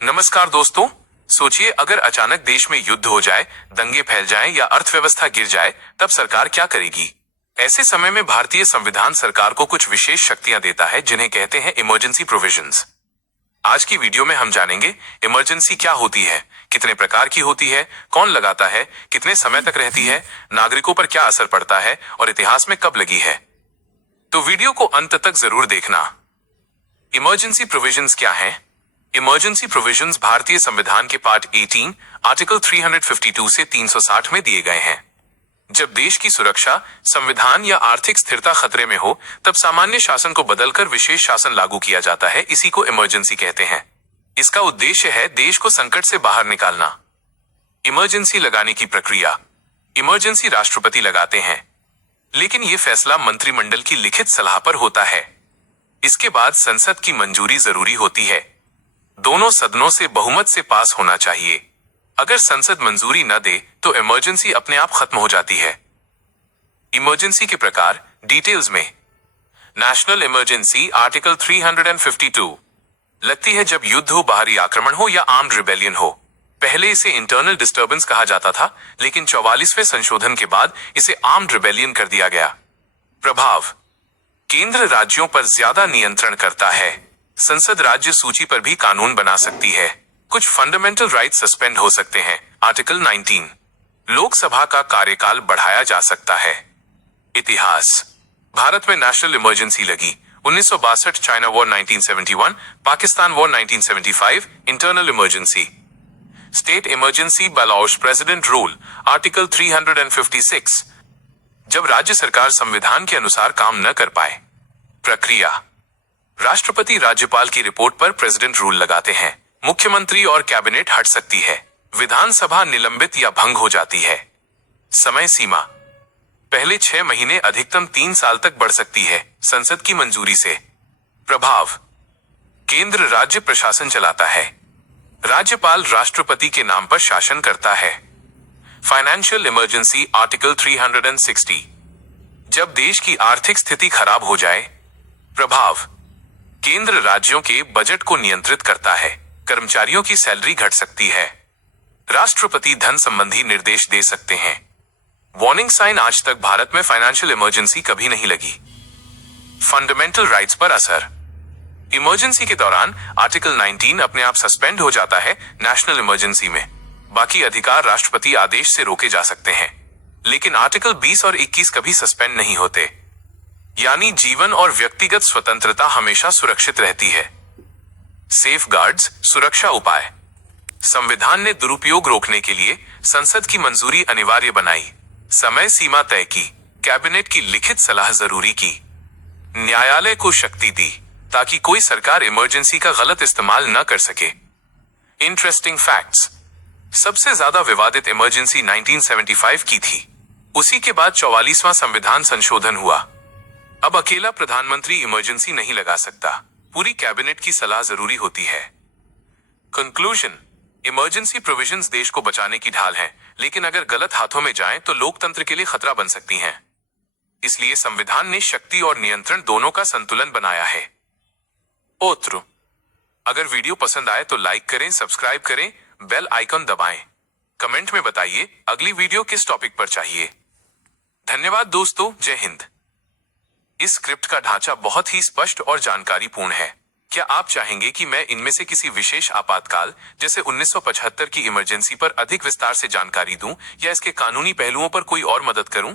नमस्कार दोस्तों। सोचिए अगर अचानक देश में युद्ध हो जाए, दंगे फैल जाएं या अर्थव्यवस्था गिर जाए, तब सरकार क्या करेगी। ऐसे समय में भारतीय संविधान सरकार को कुछ विशेष शक्तियां देता है जिन्हें कहते हैं इमरजेंसी प्रोविजंस। आज की वीडियो में हम जानेंगे इमरजेंसी क्या होती है, कितने प्रकार की होती है, कौन लगाता है, कितने समय तक रहती है, नागरिकों पर क्या असर पड़ता है और इतिहास में कब लगी है। तो वीडियो को अंत तक जरूर देखना। इमरजेंसी प्रोविजंस क्या हैं? इमरजेंसी प्रोविजंस भारतीय संविधान के पार्ट 18 आर्टिकल 352 से 360 में दिए गए हैं। जब देश की सुरक्षा, संविधान या आर्थिक स्थिरता खतरे में हो, तब सामान्य शासन को बदलकर विशेष शासन लागू किया जाता है। इसी को इमरजेंसी कहते हैं। इसका उद्देश्य है देश को संकट से बाहर निकालना। इमरजेंसी लगाने की प्रक्रिया। इमरजेंसी राष्ट्रपति लगाते हैं, लेकिन यह फैसला मंत्रिमंडल की लिखित सलाह पर होता है। इसके बाद संसद की मंजूरी जरूरी होती है। दोनों सदनों से बहुमत से पास होना चाहिए। अगर संसद मंजूरी न दे तो इमरजेंसी अपने आप खत्म हो जाती है। इमरजेंसी के प्रकार डिटेल्स में। नेशनल इमरजेंसी आर्टिकल 352 लगती है जब युद्ध हो, बाहरी आक्रमण हो या आर्म्ड रिबेलियन हो। पहले इसे इंटरनल डिस्टर्बेंस कहा जाता था, लेकिन 44वें संशोधन के बाद इसे आर्म्ड रिबेलियन कर दिया गया। प्रभाव। केंद्र राज्यों पर ज्यादा नियंत्रण करता है। संसद राज्य सूची पर भी कानून बना सकती है। कुछ फंडामेंटल राइट सस्पेंड हो सकते हैं। आर्टिकल 19। लोकसभा का कार्यकाल बढ़ाया जा सकता है। इतिहास। भारत में नेशनल इमरजेंसी लगी 1962, China war 1971, Pakistan war 1975, internal emergency. State emergency बालाओश प्रेसिडेंट रूल आर्टिकल 356, जब राज्य सरकार संविधान के अनुसार काम न कर पाए। प्रक्रिया। राष्ट्रपति राज्यपाल की रिपोर्ट पर प्रेसिडेंट रूल लगाते हैं। मुख्यमंत्री और कैबिनेट हट सकती है। विधानसभा निलंबित या भंग हो जाती है। समय सीमा। पहले 6 महीने, अधिकतम 3 साल तक बढ़ सकती है, संसद की मंजूरी से। प्रभाव। केंद्र राज्य प्रशासन चलाता है। राज्यपाल राष्ट्रपति के नाम पर शासन करता है। फाइनेंशियल इमरजेंसी आर्टिकल 360, जब देश की आर्थिक स्थिति खराब हो जाए। प्रभाव। केंद्र राज्यों के बजट को नियंत्रित करता है। कर्मचारियों की सैलरी घट सकती है। राष्ट्रपति धन संबंधी निर्देश दे सकते हैं। Warning sign. आज तक भारत में फाइनेंशियल इमरजेंसी कभी नहीं लगी। फंडामेंटल राइट्स पर असर। इमरजेंसी के दौरान आर्टिकल 19 अपने आप सस्पेंड हो जाता है। नेशनल इमरजेंसी में बाकी अधिकार राष्ट्रपति आदेश से रोके जा सकते हैं, लेकिन आर्टिकल 20 और 21 कभी सस्पेंड नहीं होते। यानी जीवन और व्यक्तिगत स्वतंत्रता हमेशा सुरक्षित रहती है। सेफगार्ड्स, सुरक्षा उपाय। संविधान ने दुरुपयोग रोकने के लिए संसद की मंजूरी अनिवार्य बनाई। समय सीमा तय की। कैबिनेट की लिखित सलाह जरूरी की। न्यायालय को शक्ति दी ताकि कोई सरकार इमरजेंसी का गलत इस्तेमाल न कर सके। Interesting facts. सबसे ज्यादा विवादित इमरजेंसी 1975 की थी। उसी के बाद 44वां संविधान संशोधन हुआ। अब अकेला प्रधानमंत्री इमरजेंसी नहीं लगा सकता, पूरी कैबिनेट की सलाह जरूरी होती है। कंक्लूजन। इमरजेंसी प्रोविजंस देश को बचाने की ढाल है, लेकिन अगर गलत हाथों में जाएं तो लोकतंत्र के लिए खतरा बन सकती हैं। इसलिए संविधान ने शक्ति और नियंत्रण दोनों का संतुलन बनाया है। ओत्र। अगर वीडियो पसंद आए तो लाइक करें, सब्सक्राइब करें, बेल आइकन दबाएं। कमेंट में बताइए अगली वीडियो किस टॉपिक पर चाहिए। धन्यवाद दोस्तों। जय हिंद। इस स्क्रिप्ट का ढांचा बहुत ही स्पष्ट और जानकारीपूर्ण है। क्या आप चाहेंगे कि मैं इनमें से किसी विशेष आपातकाल जैसे 1975 की इमरजेंसी पर अधिक विस्तार से जानकारी दूं, या इसके कानूनी पहलुओं पर कोई और मदद करूं?